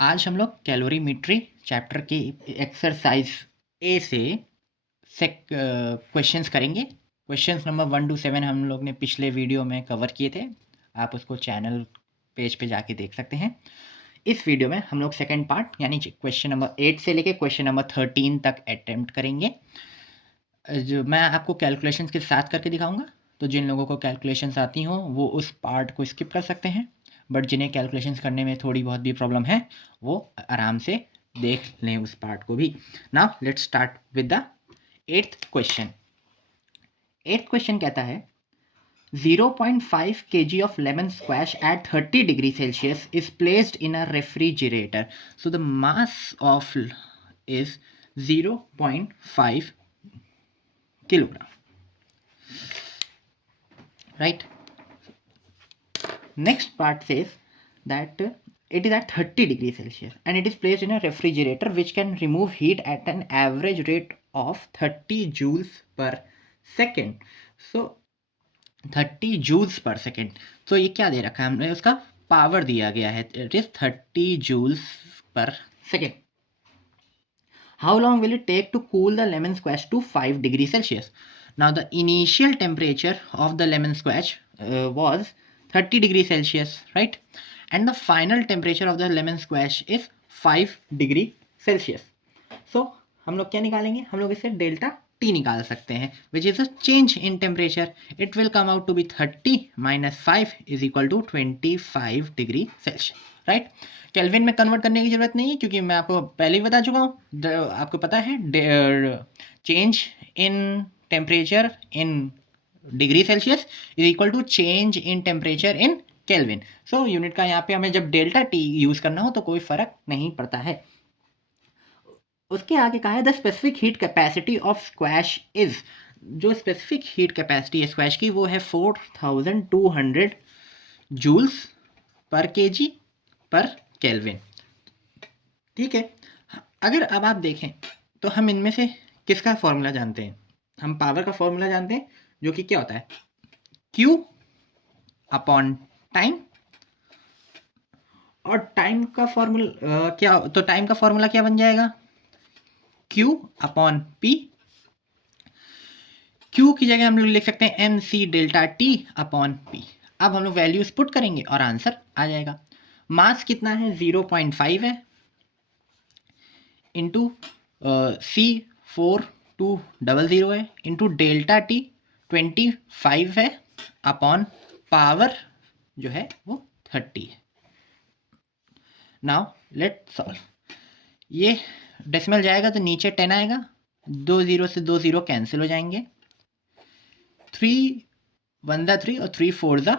आज हम लोग कैलोरीमेट्री चैप्टर के एक्सरसाइज ए से क्वेश्चंस करेंगे। क्वेश्चंस नंबर 1 to 7 हम लोग ने पिछले वीडियो में कवर किए थे। आप उसको चैनल पेज पे जाके देख सकते हैं। इस वीडियो में हम लोग सेकंड पार्ट यानी क्वेश्चन नंबर 8 से लेके क्वेश्चन नंबर 13 तक अटेम्प्ट करेंगे। जो मैं आपको कैलकुलेशंस के साथ करके दिखाऊंगा, तो जिन लोगों को कैलकुलेशंस आती हों वो उस पार्ट को स्किप कर सकते हैं, बट जिन्हें कैलकुलेशंस करने में थोड़ी बहुत भी प्रॉब्लम है वो आराम से देख लें उस पार्ट को भी। Now let's start with the eighth question. Eighth question कहता है 0.5 kg of lemon squash at 30 degree Celsius is placed in a refrigerator. So the mass of is 0.5 kilogram. Right? Next part says that it is at 30 degrees Celsius and it is placed in a refrigerator which can remove heat at an average rate of 30 joules per second. So 30 joules per second. तो ये क्या दे रखा है हमने, उसका power दिया गया है, it is 30 joules per second. How long will it take to cool the lemon squash to 5 degrees Celsius? Now the initial temperature of the lemon squash was 30 degrees Celsius, right? And the final temperature of the lemon squash is 5 degree Celsius. So हम लोग क्या निकालेंगे, हम लोग इसे delta T निकाल सकते हैं, which is a change in temperature. It will come out to be 30 minus 5 is equal to 25 degree Celsius, right. Kelvin में कन्वर्ट करने की जरूरत नहीं है क्योंकि मैं आपको पहले ही बता चुका हूँ. आपको पता है change in temperature in degree Celsius is equal to change in temperature in kelvin. So unit का यहाँ पे हमें जब डेल्टा टी यूज़ करना हो तो कोई फ़र्क नहीं पड़ता है. उसके आगे कहा है the specific heat capacity of squash is. जो स्पेसिफिक हीट कैपेसिटी है स्क्वैश की वो है 4200 जूल्स पर केजी पर केल्विन. ठीक है. अगर अब आप देखें तो हम इनमें से किसका फॉर्मूला जानते हैं? हम पावर का फॉर्मूला जानते हैं जो कि क्या होता है, Q अपॉन टाइम. और टाइम का फॉर्मूला क्या, तो टाइम का फॉर्मूला क्या बन जाएगा, Q अपॉन P. Q की जगह हम लोग लिख सकते हैं MC delta T upon P. अब हम लोग वैल्यूज पुट करेंगे और आंसर आ जाएगा. मास कितना है, 0.5 है, इंटू C4200 है, इंटू डेल्टा T 25 है, अपॉन पावर जो है वो 30 है. Now let solve. ये डेसिमल जाएगा तो नीचे 10 आएगा, 2 0 से 2 0 कैंसिल हो जाएंगे, 3 1 ज़ा 3 और 3 4 ज़ा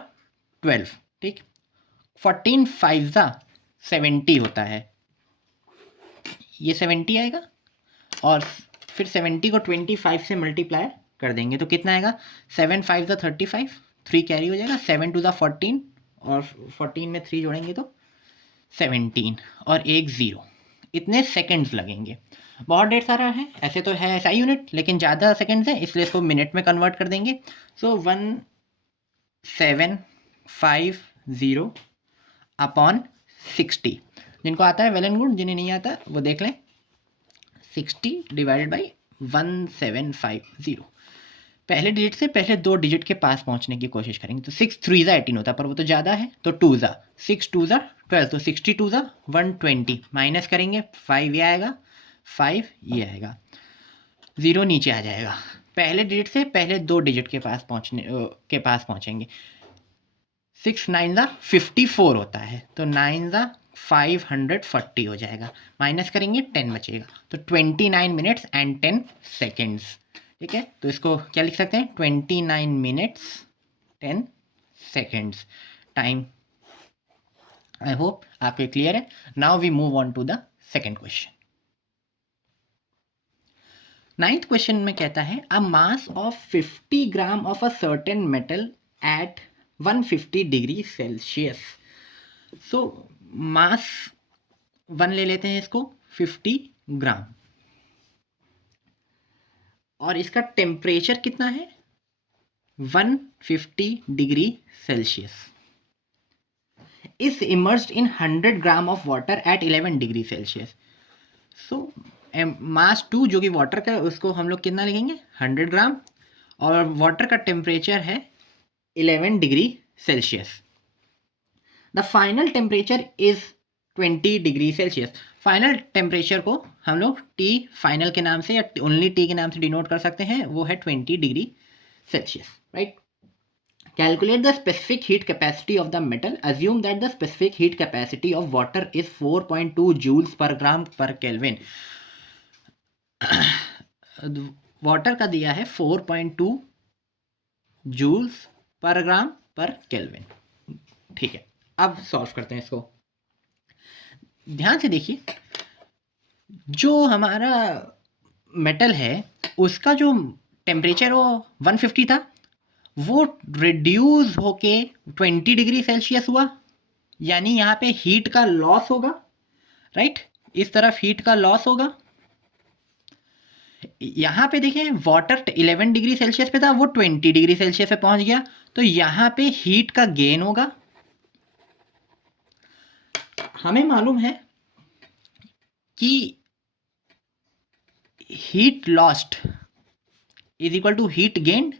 12. ठीक. 14 5 ज़ा 70 होता है, ये 70 आएगा और फिर 70 को 25 से मल्टीप्लाई कर देंगे तो कितना आएगा, 7 5 ज़ा 35, 3 कैरी हो जाएगा, 7 2 ज़ा 14 और 14 में 3 जोड़ेंगे तो 17 और एक 0. इतने सेकंड्स लगेंगे. बहुत ढेर सारा है, ऐसे तो है SI यूनिट लेकिन ज़्यादा सेकंड्स है इसलिए इसको मिनट में कन्वर्ट कर देंगे. सो 1750 अपॉन 60. जिनको आता है वेल एंड गुड, जिन्हें नहीं आता वो देख लें. 60 डिवाइडेड बाई 1750. पहले डिजिट से पहले 2 डिजिट के पास पहुंचने की कोशिश करेंगे तो 6 3 ज़ा 18 होता है, पर वो तो ज़्यादा है तो 2 ज़ा 6 2 ज़ा 12, तो 62 ज़ा 120 माइनस करेंगे 5 ये आएगा, 5 ये आएगा, 0 नीचे आ जाएगा. पहले डिजिट से पहले 2 डिजिट के पास पहुंचेंगे. 6 9 ज़ा 54 होता है तो 9 ज़ा 540 हो जाएगा, माइनस करेंगे 10 बचेगा, तो 29 मिनट्स एंड 10 सेकेंड्स. ठीक है, तो इसको क्या लिख सकते हैं, 29 minutes 10 seconds time. I hope आपको क्लियर है. Now we move on to the second question. Ninth question में कहता है a mass of 50 gram of a certain metal at 150 degree Celsius. So mass 1 ले लेते हैं इसको 50 ग्राम और इसका टेम्परेचर कितना है 150 degree Celsius. is immersed in 100 gram of water at 11 degree Celsius. So mass 2 जो कि वाटर का है उसको हम लोग कितना लिखेंगे 100 ग्राम, और वाटर का टेम्परेचर है 11 degree Celsius. The final temperature is 20 degree Celsius. Final temperature को हम लोग टी फाइनल के नाम से या ओनली टी के नाम से डिनोट कर सकते हैं, वो है 20 degree Celsius. Right. Calculate the specific heat capacity of the metal. Assume that the specific heat capacity of water is 4.2 joules per gram per Kelvin. Water का दिया है 4.2 joules per gram per kelvin. ठीक है, अब solve करते हैं इसको. ध्यान से देखिए, जो हमारा मेटल है उसका जो टेम्परेचर वो 150 था, वो रिड्यूस होके 20 डिग्री सेल्सियस हुआ. यानी यहाँ पे हीट का लॉस होगा. राइट, इस तरफ हीट का लॉस होगा. यहाँ पे देखें, वाटर 11 डिग्री सेल्सियस पे था, वो 20 डिग्री सेल्सियस पे पहुंच गया, तो यहाँ पे हीट का गेन होगा. हमें मालूम है कि heat lost is equal to heat gained.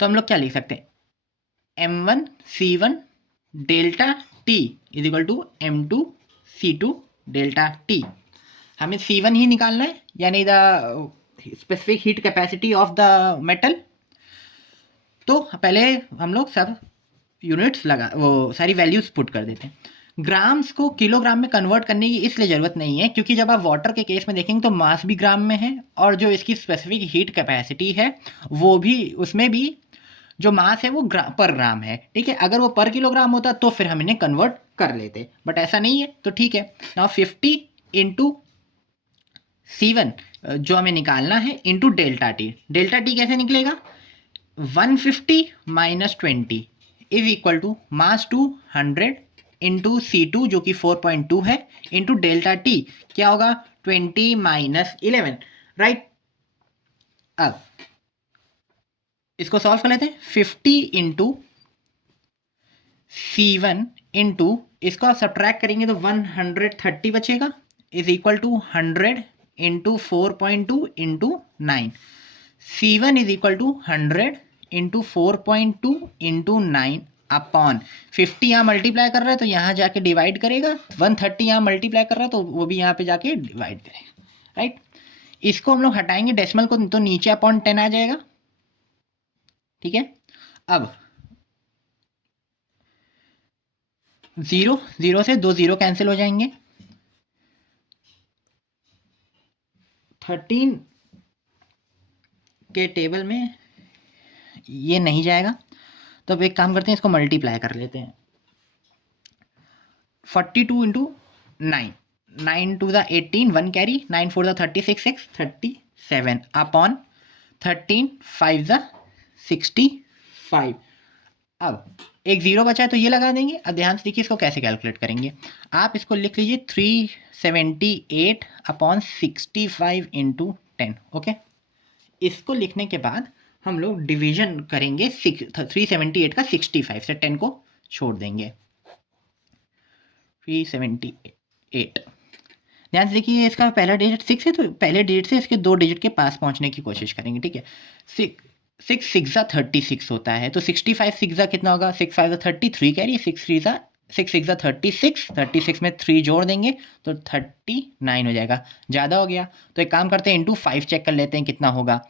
तो हम लोग क्या लिख सकते हैं, M1 C1 delta T is equal to M2 C2 delta T. हमें C1 ही निकालना है, यानी the specific heat capacity of the metal. तो पहले हम लोग सब यूनिट्स वो सारी वैल्यूज पुट कर देते हैं. ग्राम्स को किलोग्राम में कन्वर्ट करने की इसलिए ज़रूरत नहीं है क्योंकि जब आप वाटर के केस में देखेंगे तो मास भी ग्राम में है, और जो इसकी स्पेसिफिक हीट कैपेसिटी है वो भी, उसमें भी जो मास है वो पर ग्राम है. ठीक है, अगर वो पर किलोग्राम होता तो फिर हम इन्हें कन्वर्ट कर लेते, बट ऐसा नहीं है. तो ठीक है, नाउ 50 इंटू C1 जो हमें निकालना है into delta T. Delta T कैसे निकलेगा, 150 minus 20 is equal to mass 200 into C2 जो कि 4.2 है इंटू डेल्टा टी क्या होगा 20 माइनस 11. राइट, अब इसको सॉल्व कर लेते हैं. 50 इंटू C1 इंटू इसको आप सब्ट्रैक्ट करेंगे तो 130 बचेगा is equal to 100 into 4.2 into 9. C1 is equal to 100 into 4.2 into 9 upon 50 यहाँ मल्टीप्लाई कर रहा है तो यहाँ जाके डिवाइड करेगा. 130 यहाँ मल्टीप्लाई कर रहा है तो वो भी यहाँ पे जाके डिवाइड करेगा. राइट, इसको हम लोग हटाएंगे डेसिमल को तो नीचे अपॉन 10 आ जाएगा. ठीक है, अब 0 से 2 0 कैंसिल हो जाएंगे. 13 के टेबल में ये नहीं जाएगा, तो अब एक काम करते हैं, इसको मल्टीप्लाई कर लेते हैं. 42 into 9, 9 two the 18 1 carry, 9 4 the 36 6 37 upon 13 5 the 65. अब एक जीरो बचा है तो ये लगा देंगे. अब ध्यान से देखिए इसको कैसे कैलकुलेट करेंगे. आप इसको लिख लीजिए 378 अपॉन 65 इंटू 10. ओके, इसको लिखने के बाद हम लोग डिवीजन करेंगे 378 का 65 से 10 को छोड़ देंगे. 378. ध्यान से देखिए इसका पहला डिजिट 6 है तो पहले डिजिट से इसके 2 डिजिट के पास पहुंचने की कोशिश करेंगे. ठीक है, 6 6 36 होता है तो 65 6 कितना होगा, 6 5 33 कैरी, 6 6 36, 36 में 3 जोड़ देंगे तो 39 हो जाएगा. ज़्यादा हो गया तो एक काम करते हैं इंटू 5 चेक कर लेते हैं कितना होगा.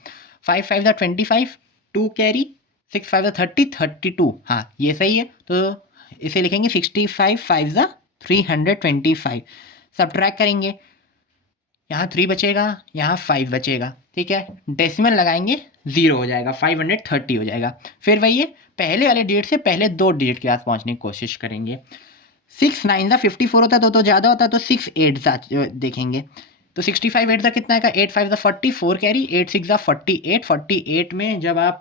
5 5 25, 2 कैरी, 6 5 30 32. हाँ ये सही है, तो इसे लिखेंगे 65 5 325. सब्ट्रैक्ट करेंगे, यहाँ 3 बचेगा, यहाँ 5 बचेगा. ठीक है, डेसिमल लगाएंगे 0 हो जाएगा, 530 हो जाएगा. फिर वही है, पहले वाले डिजिट से पहले 2 डिजिट के पास पहुँचने की कोशिश करेंगे. 6 9 54 होता तो ज़्यादा होता तो 6 8 देखेंगे तो 65 8 कितना आएगा, 8 5 44 कैरी, 8 6 48. 48 में जब आप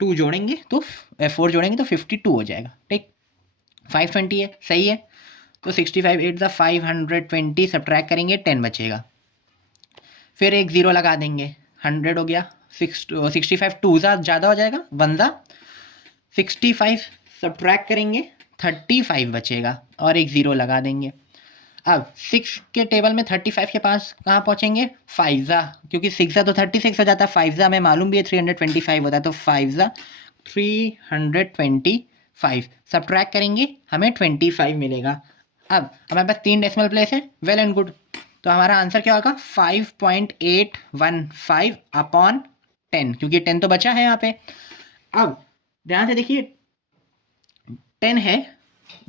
2 जोड़ेंगे तो 4 जोड़ेंगे तो 52 हो जाएगा. ठीक, 520 है, सही है. तो 65 8 520 सब्ट्रैक्ट करेंगे 10 बचेगा. फिर एक ज़ीरो लगा देंगे, 100 हो गया. 65 2 ज़्यादा हो जाएगा, 1 65 सब्ट्रैक्ट करेंगे 35 बचेगा और एक ज़ीरो लगा देंगे। अब 6 के टेबल में 35 के पास कहाँ पहुँचेंगे, 5 क्योंकि 6 तो 36 हो जाता है, 5 हमें मालूम भी है 325 होता है, तो 5 325 सब्ट्रैक्ट करेंगे हमें 25 मिलेगा। अब हमारे पास 3 डेसिमल प्लेस है, वेल एंड गुड। तो हमारा आंसर क्या होगा 5.815 अपॉन 10, क्योंकि 10 तो बचा है यहाँ पे। अब ध्यान से देखिए 10 है,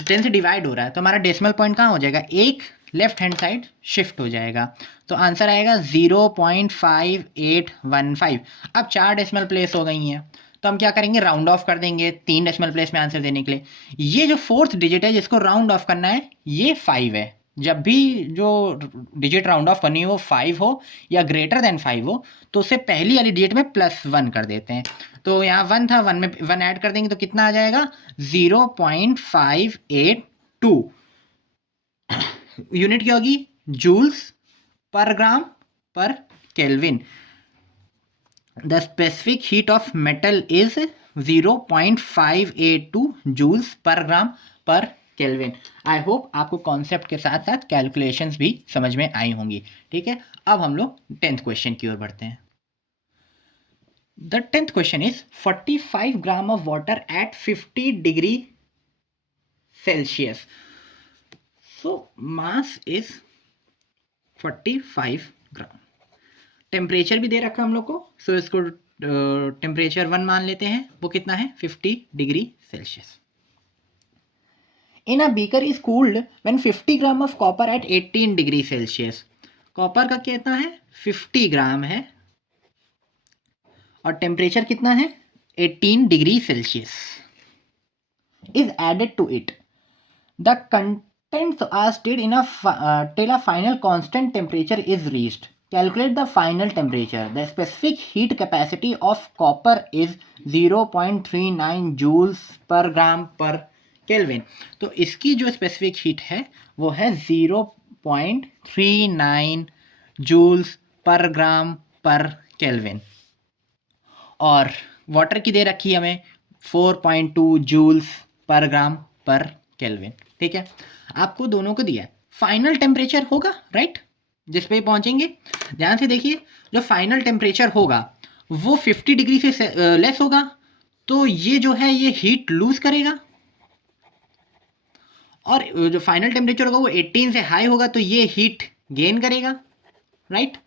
10 से डिवाइड हो रहा है, तो हमारा डेसिमल पॉइंट कहाँ हो जाएगा, एक लेफ्ट हैंड साइड शिफ्ट हो जाएगा, तो आंसर आएगा 0.5815। अब 4 डेसिमल प्लेस हो गई हैं, तो हम क्या करेंगे, राउंड ऑफ कर देंगे 3 डेसिमल प्लेस में आंसर देने के लिए। ये जो 4th डिजिट है जिसको राउंड ऑफ करना है ये 5 है। जब भी जो डिजिट राउंड ऑफ करनी हो 5 हो या ग्रेटर देन 5 हो, तो उससे पहली वाली डिजिट में +1 कर देते हैं। तो यहाँ 1 था, 1 में 1 ऐड कर देंगे तो कितना आ जाएगा 0.582। यूनिट क्या होगी, joules per gram per kelvin. The specific heat of metal is 0.582 joules per gram per kelvin. I hope आपको कॉन्सेप्ट के साथ साथ कैलकुलेशंस भी समझ में आई होंगी। ठीक है, अब हम लोग 10th क्वेश्चन की ओर बढ़ते हैं। The 10th question is 45 gram of water eight 50 degree Celsius. So mass is 45 gram. Temperature भी दे रखा हम लोग को, सो इसको टेम्परेचर 1 मान लेते हैं। वो कितना है 50 degree Celsius. In a beaker is cooled when 50 gram of copper at 18 degree Celsius. Copper का कितना है 50 ग्राम है और टेम्परेचर कितना है 18 degree Celsius is added to it. The contents are stirred in till a final constant temperature is reached. Calculate the final temperature. The specific heat capacity of copper is 0.39 joules per gram per Kelvin. तो इसकी जो specific heat है वो है 0.39 joules per gram per kelvin, और water की दे रखी है हमें 4.2 joules per gram per kelvin. ठीक है, आपको दोनों को दिया है, फाइनल टेम्परेचर होगा राइट, जिस पे पहुंचेंगे। ध्यान से देखिए, जो फाइनल टेम्परेचर होगा वो 50 डिग्री से लेस होगा, तो ये जो है ये हीट लूज करेगा, और जो फाइनल टेम्परेचर होगा वो 18 से हाई होगा, तो ये हीट गेन करेगा राइट।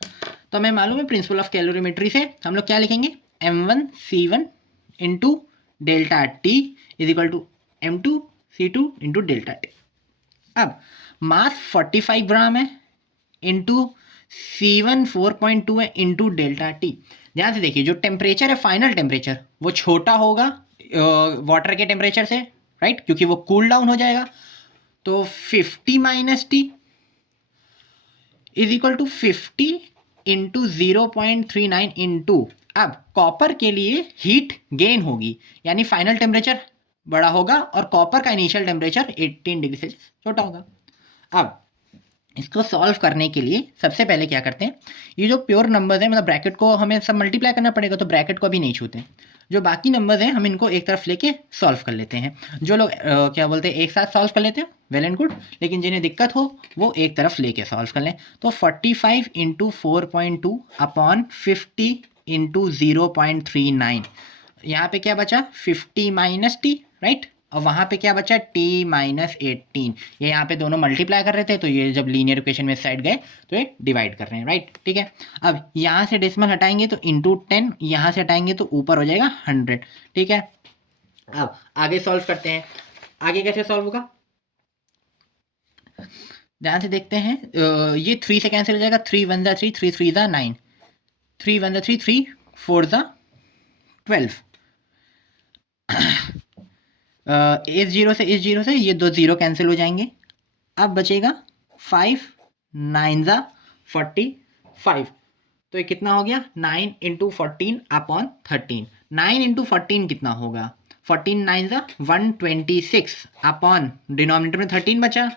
तो हमें मालूम है प्रिंसिपल ऑफ कैलोरीमेट्री से हम लोग क्या लिखेंगे, m1c1 into delta T is equal to m2c2 into delta T. अब मास 45 ग्राम है इंटू C1 4.2 है इंटू डेल्टा टी। ध्यान से देखिए, जो टेम्परेचर है फाइनल टेम्परेचर वो छोटा होगा वाटर के टेम्परेचर से राइट, क्योंकि वो कूल डाउन हो जाएगा। तो 50 minus T is equal to 50 into 0.39 into, अब कॉपर के लिए हीट गेन होगी, यानी फाइनल टेम्परेचर बड़ा होगा और कॉपर का इनिशियल टेम्परेचर 18 डिग्री सेल्सियस छोटा होगा। अब इसको सॉल्व करने के लिए सबसे पहले क्या करते हैं, ये जो प्योर नंबर्स हैं मतलब ब्रैकेट को हमें सब मल्टीप्लाई करना पड़ेगा, तो ब्रैकेट को अभी नहीं छूते। जो बाकी नंबर्स हैं हम इनको एक तरफ लेके सॉल्व कर लेते हैं। जो लोग क्या बोलते हैं एक साथ सॉल्व कर लेते हैं वेल एंड गुड, लेकिन जिन्हें दिक्कत हो वो एक तरफ लेके सॉल्व कर लें। तो 45 इंटू 4.2 अपॉन 50 इंटू 0.39, यहाँ पे क्या बचा 50 माइनस टी राइट, और वहाँ पे क्या बचा t माइनस 18। ये यहाँ पे दोनों मल्टीप्लाई कर रहे थे, तो ये जब लीनियर इक्वेशन में साइड गए तो ये डिवाइड कर रहे हैं राइट। ठीक है, अब यहाँ से डेसिमल हटाएंगे तो इंटू 10, यहाँ से हटाएंगे तो ऊपर हो जाएगा 100। ठीक है, अब आगे सॉल्व करते हैं। आगे कैसे सॉल्व होगा ध्यान से देखते हैं। ये 3 से कैंसिल हो जाएगा, 3 1 ज़ा 3, 3 3 ज़ा 9, 3 1 ज़ा 3, 3 4 ज़ा 12। इस जीरो से ये 2 जीरो कैंसिल हो जाएंगे। अब बचेगा 5 9 ज़ा 45, तो ये कितना हो गया 9 इंटू 14 अपॉन 13। 9 इंटू 14 कितना होगा, 14 9 ज़ा 126 अपॉन डिनोमिनेटर में 13 बचा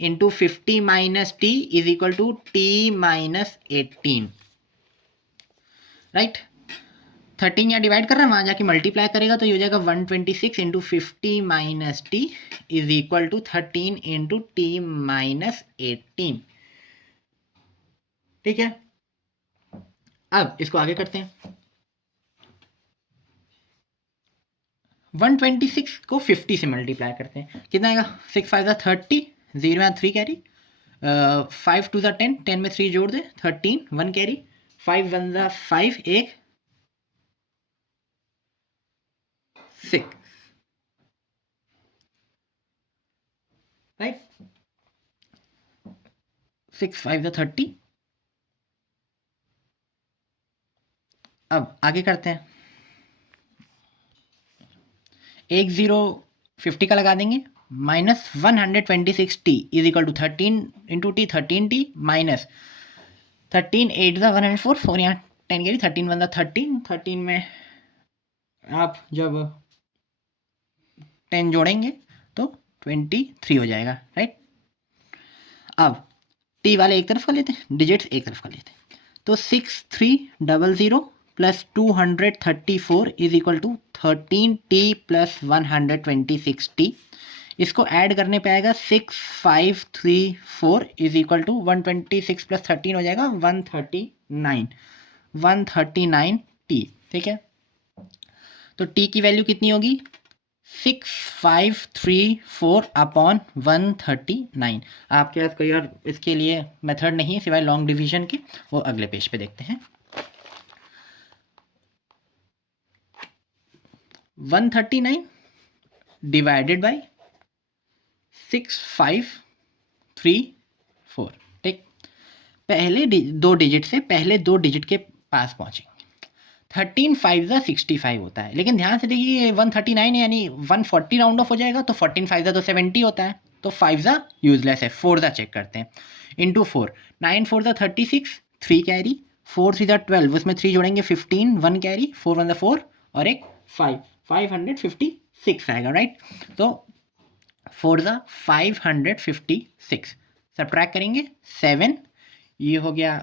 into 50 minus T is equal to T minus 18 right. 13 यहाँ डिवाइड कर रहा है, वहाँ जाके मल्टीप्लाई करेगा तो ये हो जाएगा 126 into 50 minus T is equal to 13 into T minus 18। ठीक है, अब इसको आगे करते हैं। 126 को 50 से मल्टीप्लाई करते हैं, कितना आएगा? 6 5 30, 0 में 3 कैरी, 5 2 10, 10 में 3 जोड़ दे 13, 1 कैरी, 5 1 5, 1 6, राइट। 6 5 30। अब आगे करते हैं, एक 0 50 का लगा देंगे, minus 126 T is equal to 13 into T 13 T minus 13 8 104, 4 यहाँ 10 कैरी, 13 1 13, 13 में आप जब 10 जोड़ेंगे तो 23 हो जाएगा, राइट। अब टी वाले एक तरफ का लेते हैं, डिजिट्स एक तरफ का लेते हैं, तो 6300 plus 234 is equal to 13 T plus 126 T. इसको ऐड करने पे आएगा 6534 इज इक्वल टू 126 प्लस 13 हो जाएगा 139 टी। ठीक है, तो टी की वैल्यू कितनी होगी? 6534 अपॉन 139। आपके पास कोई और इसके लिए मेथड नहीं है सिवाय लॉन्ग डिवीजन के, वो अगले पेज पे देखते हैं। 139 डिवाइडेड बाय 6534। ठीक, पहले दो डिजिट से पहले दो डिजिट के पास पहुंचेंगे। 13 5 65 होता है, लेकिन ध्यान से देखिए 139 यानी 140 राउंड ऑफ हो जाएगा, तो 14 5 तो 70 होता है, तो 5 यूजलेस है। 4 चेक करते हैं, इंटू 4, 9 4 36, 3 कैरी, 4 3 12, उसमें 3 जोड़ेंगे 15, 1 कैरी, 4 1 4 और एक 5, 556 आएगा, राइट। तो 4 556, सब्ट्रैक्ट करेंगे 7, ये हो गया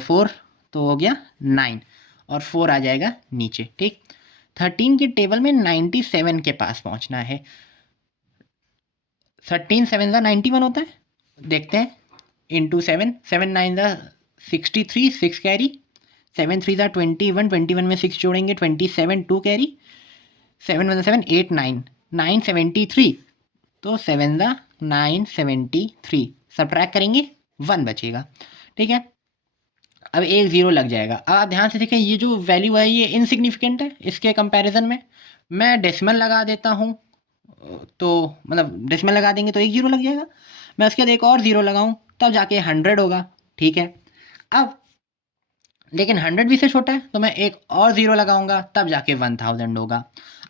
4, तो हो गया 9 और 4 आ जाएगा नीचे। ठीक, 13 के टेबल में 97 के पास पहुंचना है। 13 7 91 होता है, देखते हैं, इंटू 7, 7 9 63, 6 कैरी, 7 3 21, 21 में 6 जोड़ेंगे 27, 2 कैरी, 7 1 7 8 9, 973, तो 7 973, सब्ट्रैक्ट करेंगे 1 बचेगा। ठीक है, अब एक ज़ीरो लग जाएगा। अब आप ध्यान से देखें, ये जो वैल्यू है ये इनसिग्निफिकेंट है, इसके कंपैरिजन में मैं डेसिमल लगा देता हूँ, तो मतलब डेसिमल लगा देंगे तो एक ज़ीरो लग जाएगा, मैं उसके बाद एक और ज़ीरो लगाऊँ तब जाके 100 होगा। ठीक है, अब लेकिन 100 भी से छोटा है, तो मैं एक और ज़ीरो लगाऊंगा तब जाके 1000 होगा।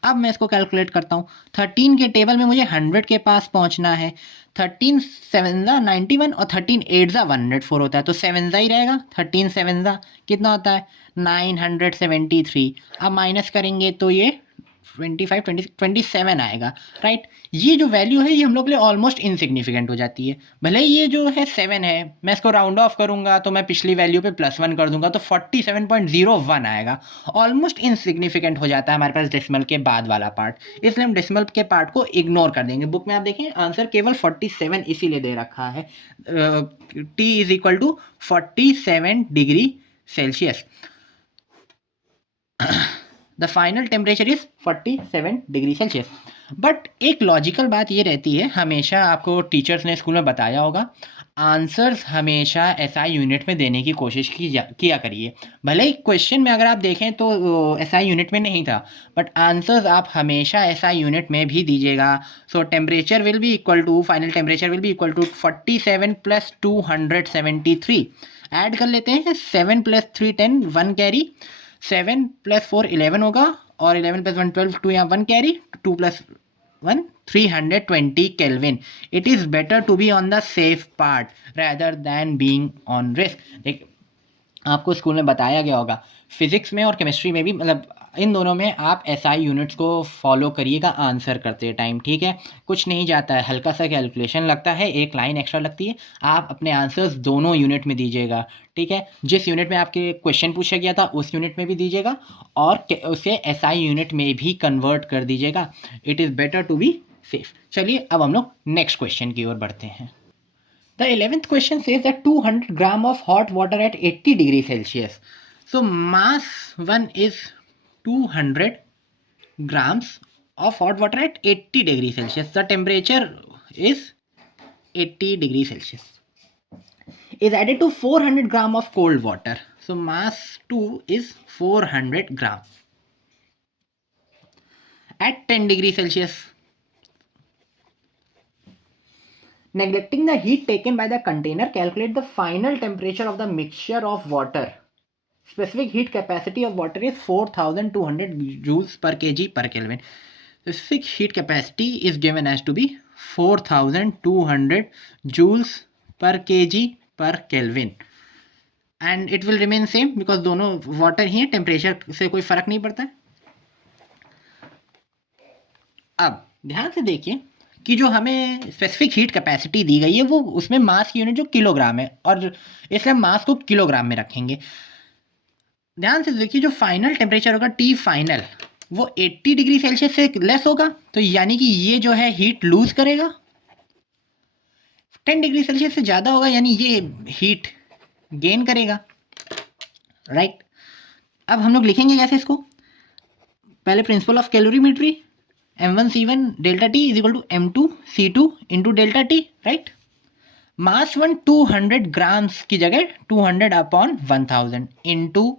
अब मैं इसको कैलकुलेट करता हूँ, 13 के टेबल में मुझे 100 के पास पहुँचना है। 13 7 91 और 13 8 104 होता है, तो 7 ही रहेगा। 13 7 कितना होता है? 973। अब माइनस करेंगे तो ये 25 26 27 आएगा, राइट। ये जो वैल्यू है ये हम लोग के लिए ऑलमोस्ट इनसिग्निफिकेंट हो जाती है। भले ही ये जो है 7 है, मैं इसको राउंड ऑफ करूंगा तो मैं पिछली वैल्यू पे +1 कर दूंगा तो 47.01 आएगा। ऑलमोस्ट इनसिग्निफिकेंट हो जाता है हमारे पास डेसिमल के बाद वाला पार्ट, इसलिए हम डेसिमल के पार्ट को इग्नोर कर देंगे। बुक में आप देखें आंसर केवल 47 इसीलिए दे रखा है, T is equal to 47 degree Celsius. The final temperature is 47 degree Celsius. But एक लॉजिकल बात ये रहती है, हमेशा आपको टीचर्स ने स्कूल में बताया होगा, आंसर्स हमेशा एसआई यूनिट में देने की कोशिश किया करिए। भले ही क्वेश्चन में अगर आप देखें तो एसआई यूनिट में नहीं था, बट आंसर्स आप हमेशा एसआई यूनिट में भी दीजिएगा। So temperature will be equal to, final temperature will be equal to 47 plus 273। Add कर लेते हैं, 7 प्लस 3 10, 1 कैरी, 7 प्लस 4 11 होगा, और 11 प्लस 1 12, 2 यहाँ 1 carry, 2 plus 1 320 kelvin. It is better to be on the safe part rather than being on risk. आपको school में बताया गया होगा, फिजिक्स में और केमिस्ट्री में भी, मतलब इन दोनों में आप एसआई यूनिट्स को फॉलो करिएगा आंसर करते टाइम, ठीक है। कुछ नहीं जाता है, हल्का सा कैलकुलेशन लगता है, एक लाइन एक्स्ट्रा लगती है। आप अपने आंसर्स दोनों यूनिट में दीजिएगा, ठीक है। जिस यूनिट में आपके क्वेश्चन पूछा गया था उस यूनिट में भी दीजिएगा और उसे एसआई यूनिट में भी कन्वर्ट कर दीजिएगा। It is better to be safe. चलिए अब हम लोग नेक्स्ट क्वेश्चन की ओर बढ़ते हैं। The 11th question says that 200 gram of hot water at 80 degrees Celsius. So mass 1 is 200 grams of hot water at 80 degrees Celsius. The temperature is 80 degrees Celsius. Is added to 400 gram of cold water. So mass 2 is 400 gram at 10 degrees Celsius. Neglecting the heat taken by the container, calculate the final temperature of the mixture of water. Specific heat capacity of water is 4200 joules per kg per Kelvin. Specific heat capacity is given as to be 4200 joules per kg per Kelvin. And it will remain same because दोनों water ही है, temperature से कोई फर्क नहीं पड़ता है। अब ध्यान से देखिए कि जो हमें स्पेसिफिक हीट कैपेसिटी दी गई है वो उसमें मास की यूनिट जो किलोग्राम है, और इसलिए हम मास को किलोग्राम में रखेंगे। ध्यान से देखिए जो फाइनल टेम्परेचर होगा टी फाइनल वो 80 डिग्री सेल्सियस से लेस होगा, तो यानी कि ये जो है हीट लूज करेगा। 10 डिग्री सेल्सियस से ज़्यादा होगा यानी ये हीट गेन करेगा, राइट। अब हम लोग लिखेंगे कैसे इसको, पहले principle of calorimetry, m1c1 delta T is equal to m2c2 into delta T, right. Mass 1 200 grams की जगह 200 upon 1000 into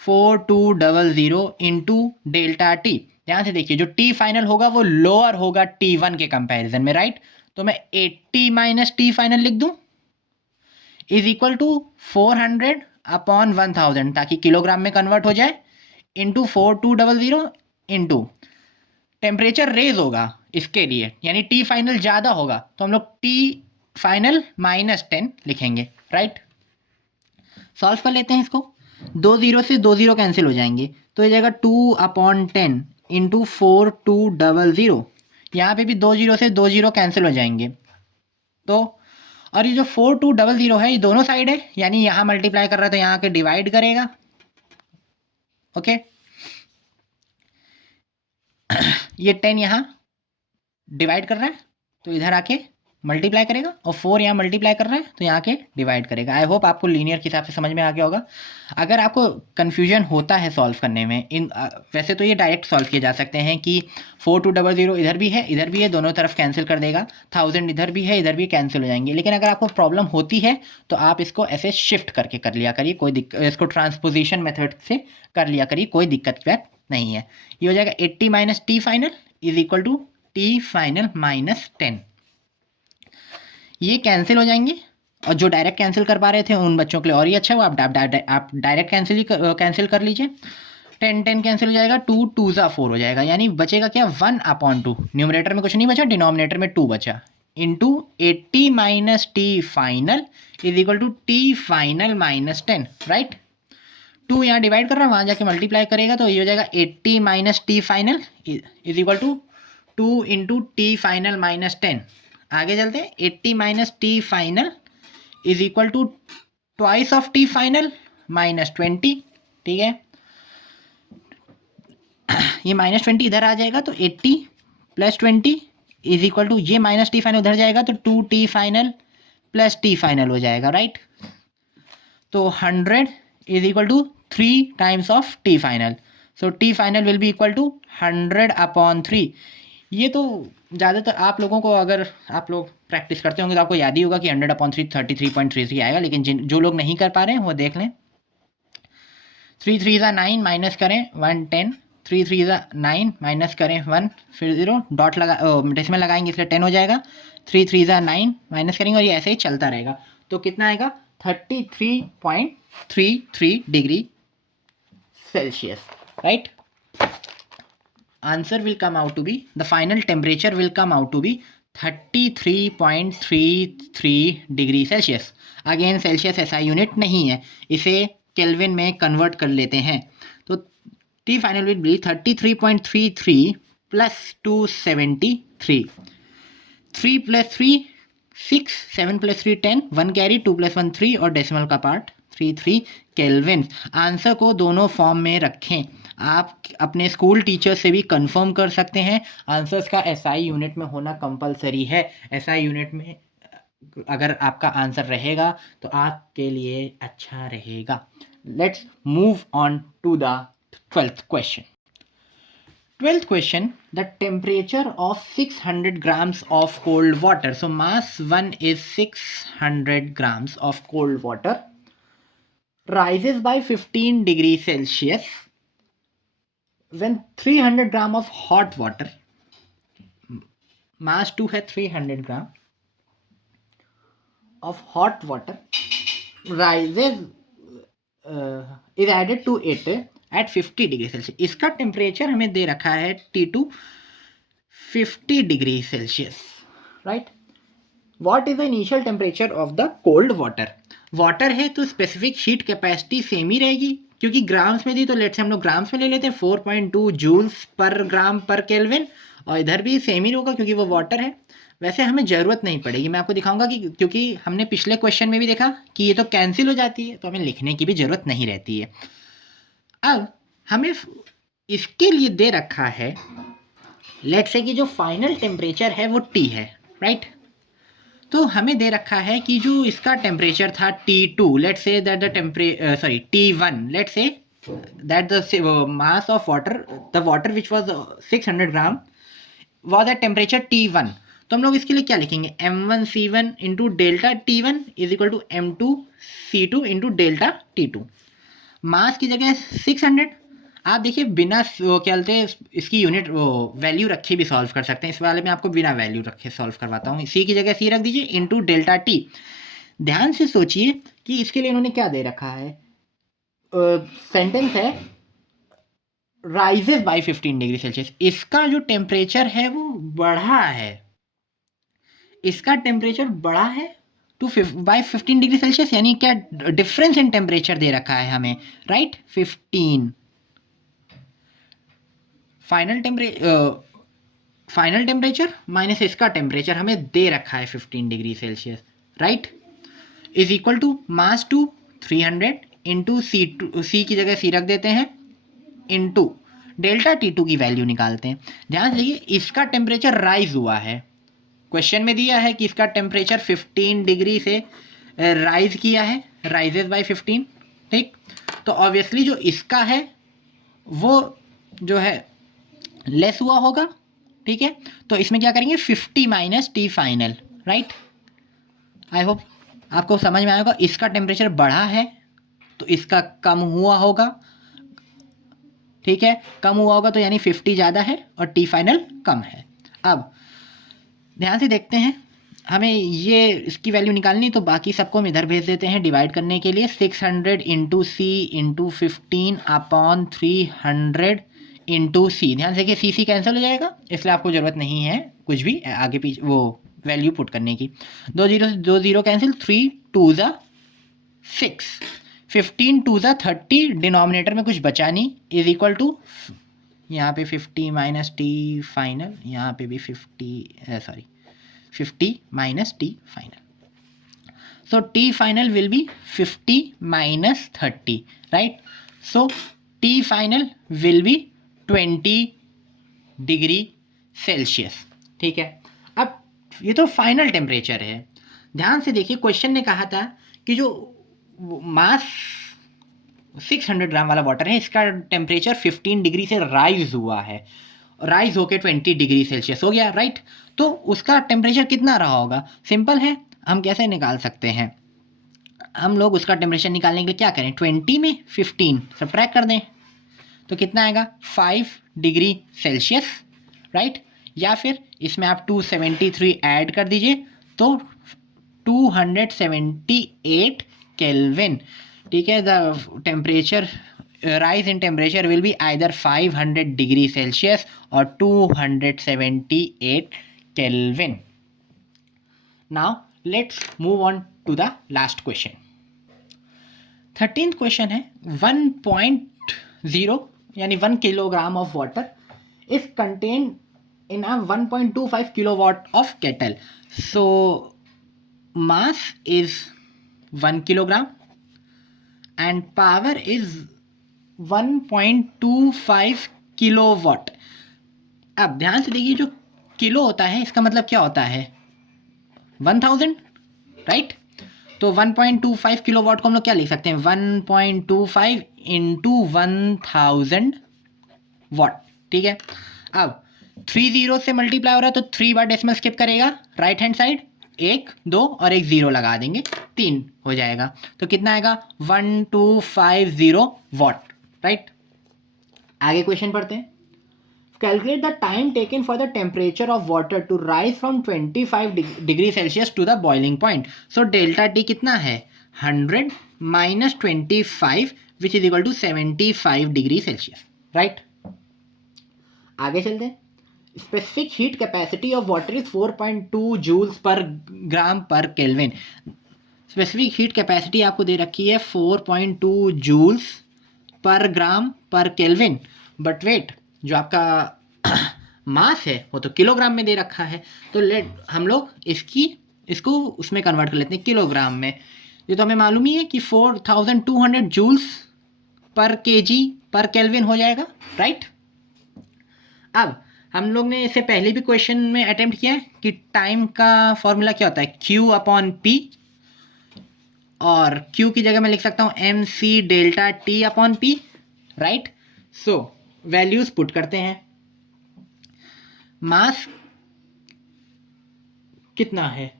4200 into delta T. ध्यान से देखिए जो टी फाइनल होगा वो लोअर होगा T1 के कंपैरिजन में, राइट। तो मैं 80 माइनस टी फाइनल लिख दूं इज इक्वल टू 400 अपॉन 1000 ताकि किलोग्राम में कन्वर्ट हो जाए, इंटू 4200 इंटू टेम्परेचर रेज होगा इसके लिए, यानी टी फाइनल ज़्यादा होगा तो हम लोग टी फाइनल माइनस 10 लिखेंगे, राइट। सॉल्व कर लेते हैं इसको, 2 0 से 2 0 कैंसिल हो जाएंगे तो ये जाएगा 2 अपॉन 10 इंटू 4200। यहाँ पे भी 2 0 से 2 0 कैंसिल हो जाएंगे तो, और ये जो 4200 है ये दोनों साइड है यानी यहाँ मल्टीप्लाई कर रहा है तो यहाँ आके डिवाइड करेगा, ओके। ये 10 यहाँ डिवाइड कर रहा है तो इधर आके मल्टीप्लाई करेगा, और 4 यहाँ मल्टीप्लाई कर रहा है तो यहाँ के डिवाइड करेगा। आई होप आपको लीनियर के हिसाब से समझ में आ गया होगा। अगर आपको कन्फ्यूजन होता है सॉल्व करने में, वैसे तो ये डायरेक्ट सॉल्व किए जा सकते हैं कि 4200 इधर भी है दोनों तरफ कैंसिल कर देगा, 1000 इधर भी है इधर भी कैंसिल हो जाएंगे। लेकिन अगर आपको प्रॉब्लम होती है तो आप इसको ऐसे शिफ्ट करके कर लिया करिए, कोई दिक्कत, इसको ट्रांसपोजिशन मेथड से कर लिया करिए, कोई दिक्कत नहीं है। ये हो जाएगा 80 minus T final is equal to T final minus 10। ये कैंसिल हो जाएंगे, और जो डायरेक्ट कैंसिल कर पा रहे थे उन बच्चों के लिए और ही अच्छा है, वो आप डायरेक्ट कैंसिल कर लीजिए। 10 10 कैंसिल हो जाएगा, 2 2 ज़ा 4 हो जाएगा, यानी बचेगा क्या 1 अपॉन 2। न्यूमरेटर में कुछ नहीं बचा, डिनोमिनेटर में 2 बचा, into 80 minus T final is equal to T final minus 10, right. 2 यहाँ डिवाइड कर रहा है, वहाँ जाके मल्टीप्लाई करेगा तो ये हो जाएगा 80 minus T final is equal to 2 into T final minus 10। आगे चलते हैं, 80 minus T final is equal to twice of T final minus 20, ठीक है। ये माइनस 20 इधर आ जाएगा तो 80 प्लस 20 इज इक्वल टू, ये माइनस टी फाइनल उधर जाएगा तो 2 T final plus T final हो जाएगा, राइट। तो 100 is equal to 3 times of T final, so T final will be equal to 100 upon 3। ये तो ज़्यादातर आप लोगों को, अगर आप लोग प्रैक्टिस करते होंगे तो आपको याद ही होगा कि 100 अपॉन 3 33.33 आएगा, लेकिन जो लोग नहीं कर पा रहे हैं वो देख लें। 3 3 ज़ा 9 माइनस करें 1 10, 3 3 ज़ा 9 माइनस करें 1, फिर 0 डॉट लगा डेसिमल लगाएंगे इसलिए 10 हो जाएगा। 3 3 ज़ा 9 माइनस करेंगे और ये ऐसे ही चलता रहेगा, तो कितना आएगा 33.33 degree Celsius, right. Answer will come out to be, the final temperature will come out to be 33.33 degree Celsius. Again Celsius ऐसा यूनिट नहीं है, इसे केल्विन में कन्वर्ट कर लेते हैं। तो T final will be 33.33 plus 273. 3 plus 3 6, 7 plus 3 10, 1 carry, 2 plus 1 3 और डेसिमल का पार्ट 33 केल्विन। आंसर को दोनों फॉर्म में रखें। आप अपने स्कूल टीचर से भी कंफर्म कर सकते हैं। आंसर्स का एसआई यूनिट में होना कंपलसरी है। एसआई यूनिट में अगर आपका आंसर रहेगा तो आपके लिए अच्छा रहेगा। Let's move on to the 12th question. 12th question, the temperature of 600 grams of cold water. So mass 1 is 600 grams of cold water rises by 15 degrees Celsius when 300 gram of hot water, mass 2 है 300 gram of hot water rises is added to it at 50 degree Celsius. इसका temperature हमें दे रखा है T2 50 degree Celsius, right. What is the initial temperature of the cold water. Water है तो specific heat capacity same ही रहेगी, क्योंकि grams में दी तो लेट से हम लोग ग्राम्स में ले लेते हैं 4.2 joules per gram per kelvin, और इधर भी सेम ही होगा क्योंकि वो वाटर है। वैसे हमें ज़रूरत नहीं पड़ेगी, मैं आपको दिखाऊंगा कि क्योंकि हमने पिछले क्वेश्चन में भी देखा कि ये तो कैंसिल हो जाती है, तो हमें लिखने की भी ज़रूरत नहीं रहती है। अब हमें इसके लिए दे रखा है लेट से कि जो फाइनल टेम्परेचर है वो T है, राइट। तो हमें दे रखा है कि जो इसका टेम्परेचर था T2, let say that the T1, let say that the mass of water, the water which was 600 gram was at temperature T1। तो हम लोग इसके लिए क्या लिखेंगे, M1C1 into delta T1 is equal to M2C2 into delta T2। Mass की जगह 600, आप देखिए बिना वो क्या बोलते हैं इसकी यूनिट वो वैल्यू रखे भी सॉल्व कर सकते हैं। इस वाले में आपको बिना वैल्यू रखे सॉल्व करवाता हूँ। सी की जगह सी रख दीजिए इंटू डेल्टा टी। ध्यान से सोचिए कि इसके लिए इन्होंने क्या दे रखा है, सेंटेंस है राइजेस बाय 15 डिग्री सेल्सियस। इसका जो टेम्परेचर है वो बढ़ा है, इसका टेम्परेचर बढ़ा है टू बाय 15 डिग्री सेल्सियस, यानी क्या डिफरेंस इन टेम्परेचर दे रखा है हमें, राइट 15। फाइनल टेम्परेचर माइनस इसका टेम्परेचर हमें दे रखा है 15 degree Celsius, right, is equal to mass 2 300 into C की जगह सी रख देते हैं इंटू डेल्टा T2 की वैल्यू निकालते हैं। ध्यान से इसका टेम्परेचर राइज हुआ है, क्वेश्चन में दिया है कि इसका टेम्परेचर 15 डिग्री से राइज किया है, राइजेस बाय 15, ठीक। तो ऑब्वियसली जो इसका है वो जो है लेस हुआ होगा, ठीक है। तो इसमें क्या करेंगे 50 माइनस टी फाइनल, राइट। आई होप आपको समझ में आएगा। इसका टेम्परेचर बढ़ा है तो इसका कम हुआ होगा, ठीक है, कम हुआ होगा तो यानी 50 ज़्यादा है और टी फाइनल कम है। अब ध्यान से देखते हैं, हमें ये इसकी वैल्यू निकालनी, तो बाकी सबको हम इधर भेज देते हैं डिवाइड करने के लिए। 600 इंटू सी इंटू 15 अपॉन 300 इंटू सी। ध्यान से कि सी कैंसिल हो जाएगा, इसलिए आपको ज़रूरत नहीं है कुछ भी आगे पीछे वो वैल्यू पुट करने की। 2 जीरो कैंसिल, 3 2 ज़ा 6, 15 2 ज़ा 30, डिनोमिनेटर में कुछ बचा नहीं, इज इक्वल टू यहाँ पे 50 माइनस टी फाइनल, यहाँ पे भी 50 minus T final. So T final will be 50 minus 30, right? So T final will be 20 degree Celsius, ठीक है। अब ये तो फाइनल टेम्परेचर है। ध्यान से देखिए क्वेश्चन ने कहा था कि जो मास 600 ग्राम वाला वाटर है इसका टेम्परेचर 15 डिग्री से राइज हुआ है, राइज होके 20 डिग्री सेल्सियस हो गया, राइट। तो उसका टेम्परेचर कितना रहा होगा, सिंपल है, हम कैसे निकाल सकते हैं। हम लोग उसका टेम्परेचर निकालने के लिए क्या करें, 20 में 15 सब्ट्रैक्ट कर दें तो कितना आएगा 5 डिग्री सेल्सियस, राइट। या फिर इसमें आप 273 ऐड कर दीजिए तो 278 केल्विन, ठीक है। The temperature rise in temperature will be either 500 degree Celsius or 278 Kelvin. Now let's move on to the last question. 13th question है 1.0 यानी 1 kilogram of water is contain in a 1.25 kilowatt of kettle. So mass is 1 kilogram and power is 1.25 kilowatt. अब ध्यान से देखिए, जो kilo होता है इसका मतलब क्या होता है 1000, राइट? तो 1.25 किलोवाट को हम लोग क्या लिख सकते हैं 1.25 इंटू 1000 वाट, ठीक है। अब 3 जीरो से मल्टीप्लाई हो रहा है तो 3 बार डेसिमल स्किप करेगा राइट हैंड साइड, 1 2 और एक 0 लगा देंगे, 3 हो जाएगा। तो कितना आएगा 1250 वाट, राइट। आगे क्वेश्चन पढ़ते हैं। Calculate the time taken for the temperature of water to rise from 25 degree Celsius to the boiling point. So delta T कितना है 100 minus 25 which is equal to 75 degree Celsius, right. आगे चलते हैं। Specific heat capacity of water is 4.2 joules per gram per kelvin. Specific heat capacity आपको दे रखी है 4.2 joules per gram per kelvin, but wait जो आपका मास है वो तो किलोग्राम में दे रखा है। तो लेट हम लोग इसको उसमें कन्वर्ट कर लेते हैं किलोग्राम में। ये तो हमें मालूम ही है कि 4200 जूल्स पर केजी पर केल्विन हो जाएगा, राइट। अब हम लोग ने इससे पहले भी क्वेश्चन में अटेम्प्ट किया है कि टाइम का फॉर्मूला क्या होता है Q अपॉन P, और Q की जगह मैं लिख सकता हूँ MC delta T upon P, right. So values put करते हैं। मास कितना है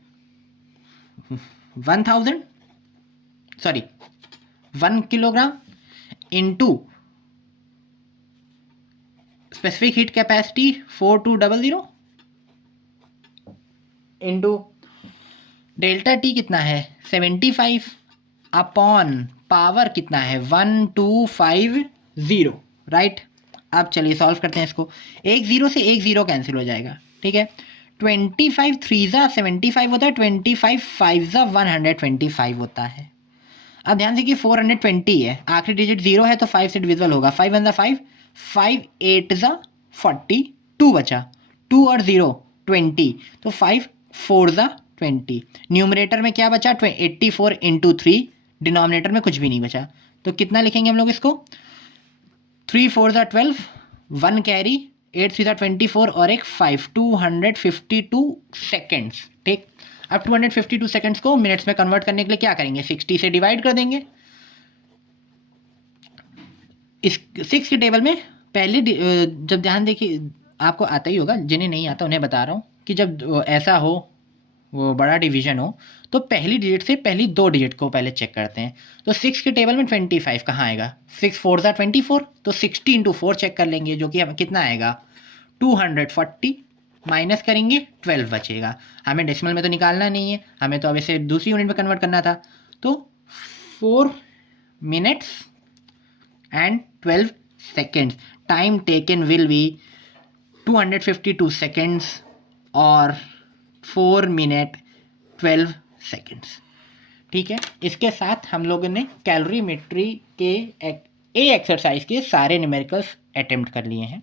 1 kilogram into specific heat capacity 4200 into delta T कितना है 75 अपॉन पावर कितना है 1250, राइट। अब चलिए सॉल्व करते हैं इसको। एक 0 से एक 0 कैंसिल हो जाएगा, ठीक है। 25 3 75 होता है, 25 5 125 होता है। अब ध्यान से कि 420 है, आखिरी डिजिट 0 है तो 5 से डिविजिबल होगा। 5 1 5, 5 8 40, 2 बचा, 2 और 0 20, तो 5 4 20। न्यूमरेटर में क्या बचा 84 इंटू 3, डिनोमिनेटर में कुछ भी नहीं बचा। तो कितना लिखेंगे हम लोग इसको 3 4 12, 1 कैरी, 8 3 24 और एक 5, 252 सेकेंड्स, ठीक। अब 252 सेकेंड्स को मिनट्स में कन्वर्ट करने के लिए क्या करेंगे 60 से डिवाइड कर देंगे। इस 6 के टेबल में पहले जब ध्यान देखिए आपको आता ही होगा, जिन्हें नहीं आता उन्हें बता रहा हूँ कि जब ऐसा हो वो बड़ा डिवीजन हो तो पहली डिजिट से पहली 2 डिजिट को पहले चेक करते हैं। तो 6 के टेबल में 25 कहाँ आएगा 6 4 24, तो 60 इंटू 4 चेक कर लेंगे जो कि कितना आएगा 240, माइनस करेंगे 12 बचेगा। हमें डेसिमल में तो निकालना नहीं है, हमें तो अब इसे दूसरी यूनिट में कन्वर्ट करना था। तो 4 minutes and 12 seconds. Time taken will be 252 seconds और 4 मिनट 12 seconds, ठीक है। इसके साथ हम लोगों ने कैलोरीमेट्री के एक्सरसाइज के सारे न्यूमेरिकल्स अटेम्प्ट कर लिए हैं।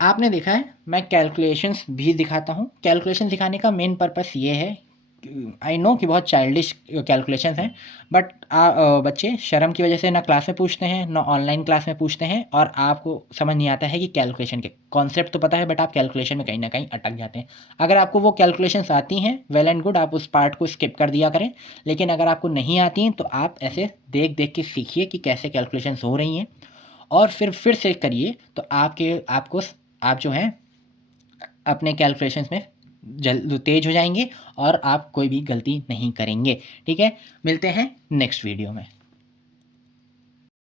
आपने देखा है मैं कैलकुलेशंस भी दिखाता हूँ। कैलकुलेशन दिखाने का मेन पर्पस ये है, आई नो कि बहुत चाइल्डिश कैलकुलेशंस हैं, बट बच्चे शर्म की वजह से ना क्लास में पूछते हैं ना ऑनलाइन क्लास में पूछते हैं, और आपको समझ नहीं आता है कि कैलकुलेशन के कॉन्सेप्ट तो पता है बट आप कैलकुलेशन में कहीं ना कहीं अटक जाते हैं। अगर आपको वो कैलकुलेशंस आती हैं वेल एंड गुड, आप उस पार्ट को स्किप कर दिया करें। लेकिन अगर आपको नहीं आती हैं तो आप ऐसे देख देख के सीखिए कि कैसे कैलकुलेशंस हो रही हैं, और फिर से करिए तो आप जो हैं अपने कैलकुलेशंस में तेज हो जाएंगे और आप कोई भी गलती नहीं करेंगे, ठीक है। मिलते हैं नेक्स्ट वीडियो में।